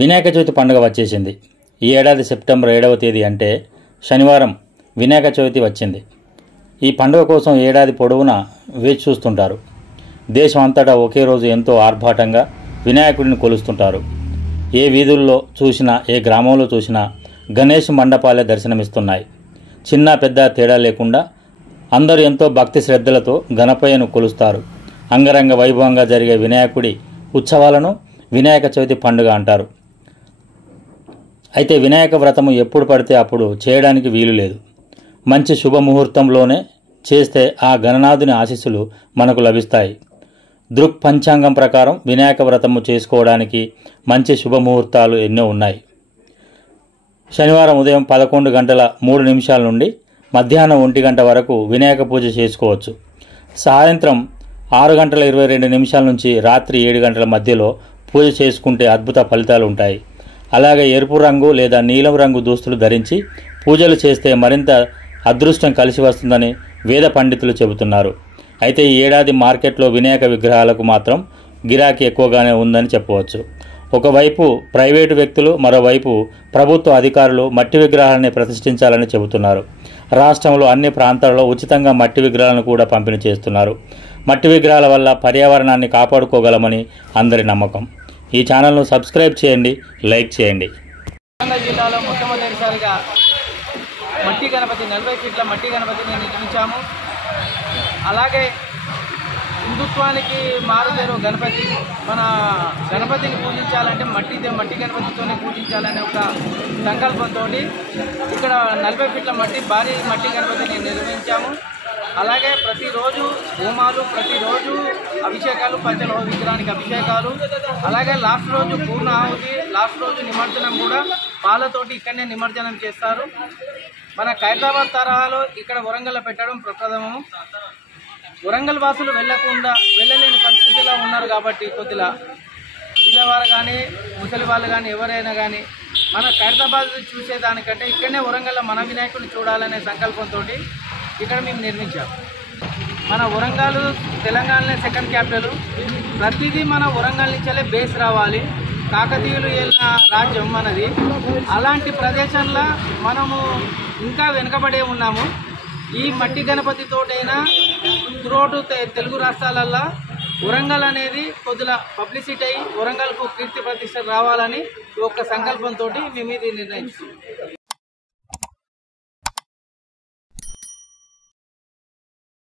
వినాయక చవితి పండుగ వచ్చేసింది. ఈ ఏడాది సెప్టెంబర్ 7వ తేదీ అంటే శనివారం వినాయక చవితి వచ్చింది. ఈ పండుగ కోసం ఏడాది పొడవునా వేచి చూస్తుంటారు. దేశం అంతటా ఒకే రోజు ఎంతో ఆర్భాటంగా వినాయకుడిని కొలుస్తుంటారు. ఏ వీధుల్లో చూసినా, ఏ గ్రామంలో చూసినా గణేష్ మండపాలే దర్శనమిస్తున్నాయి. చిన్న పెద్ద తేడా లేకుండా అందరూ ఎంతో భక్తి శ్రద్ధలతో గణపయ్యను కొలుస్తారు. అంగరంగ వైభవంగా జరిగే వినాయకుడి ఉత్సవాలను వినాయక చవితి పండుగ అంటారు. అయితే వినాయక వ్రతము ఎప్పుడు పడితే అప్పుడు చేయడానికి వీలు లేదు. మంచి శుభముహూర్తంలోనే చేస్తే ఆ గణనాథుని ఆశీస్సులు మనకు లభిస్తాయి. దృక్ పంచాంగం ప్రకారం వినాయక వ్రతము చేసుకోవడానికి మంచి శుభముహూర్తాలు ఎన్నో ఉన్నాయి. శనివారం ఉదయం 11:03 నుండి మధ్యాహ్నం 1 వరకు వినాయక పూజ చేసుకోవచ్చు. సాయంత్రం 6:22 నుంచి రాత్రి 7 మధ్యలో పూజ చేసుకుంటే అద్భుత ఫలితాలు ఉంటాయి. అలాగే ఎరుపు రంగు లేదా నీలం రంగు దుస్తులు ధరించి పూజలు చేస్తే మరింత అదృష్టం కలిసి వస్తుందని వేద పండితులు చెబుతున్నారు. అయితే ఈ ఏడాది మార్కెట్లో వినాయక విగ్రహాలకు మాత్రం గిరాకీ ఎక్కువగానే ఉందని చెప్పవచ్చు. ఒకవైపు ప్రైవేటు వ్యక్తులు, మరోవైపు ప్రభుత్వ అధికారులు మట్టి విగ్రహాలని ప్రతిష్ఠించాలని చెబుతున్నారు. రాష్ట్రంలో అన్ని ప్రాంతాల్లో ఉచితంగా మట్టి విగ్రహాలను కూడా పంపిణీ చేస్తున్నారు. మట్టి విగ్రహాల వల్ల పర్యావరణాన్ని కాపాడుకోగలమని అందరి నమ్మకం. ఈ ఛానల్ను సబ్స్క్రైబ్ చేయండి, లైక్ చేయండి. జిల్లాలో మొట్టమొదటిసారిగా మట్టి గణపతి 40 ఫీట్ల మట్టి గణపతిని నిర్మించాము. అలాగే హిందుత్వానికి మారుపేరు గణపతి. మన గణపతిని పూజించాలంటే మట్టి గణపతితోనే పూజించాలనే ఒక సంకల్పంతో ఇక్కడ 40 ఫీట్ల భారీ మట్టి గణపతిని నిర్మించాము. అలాగే ప్రతిరోజు హోమాలు, ప్రతిరోజు అభిషేకాలు, పంచలోహ విగ్రహానికి అభిషేకాలు, అలాగే లాస్ట్ రోజు పూర్ణాహుతి, లాస్ట్ రోజు నిమజ్జనం కూడా పాలతోటి ఇక్కడనే నిమజ్జనం చేస్తారు. మన ఖైరతాబాద్ తరహాలో ఇక్కడ వరంగల్లో పెట్టడం ప్రప్రథమము. వరంగల్ వాసులు వెళ్ళలేని పరిస్థితిలో ఉన్నారు కాబట్టి కొద్దిగా ఇదవారు కానీ ముసలి వాళ్ళు కానీ ఎవరైనా కానీ మన ఖైరతాబాద్ చూసేదానికంటే ఇక్కడనే వరంగల్లో మన వినాయకుడిని చూడాలనే సంకల్పంతో ఇక్కడ మేము నిర్మించాము. మన వరంగల్ తెలంగాణలో సెకండ్ క్యాపిటల్. ప్రతిదీ మన వరంగల్ నుంచే బేస్ రావాలి. కాకతీయులు వెళ్ళిన రాజ్యం మనది. అలాంటి ప్రదేశంలో మనము ఇంకా వెనుకబడే ఉన్నాము. ఈ మట్టి గణపతితోటైనా త్రూఅవుట్ తెలుగు రాష్ట్రాలల్లో వరంగల్ అనేది కొద్దిగా పబ్లిసిటీ అయ్యి వరంగల్కు కీర్తి ప్రతిష్ట రావాలని ఒక సంకల్పంతో మేము ఇది నిర్ణయించుకున్నాం.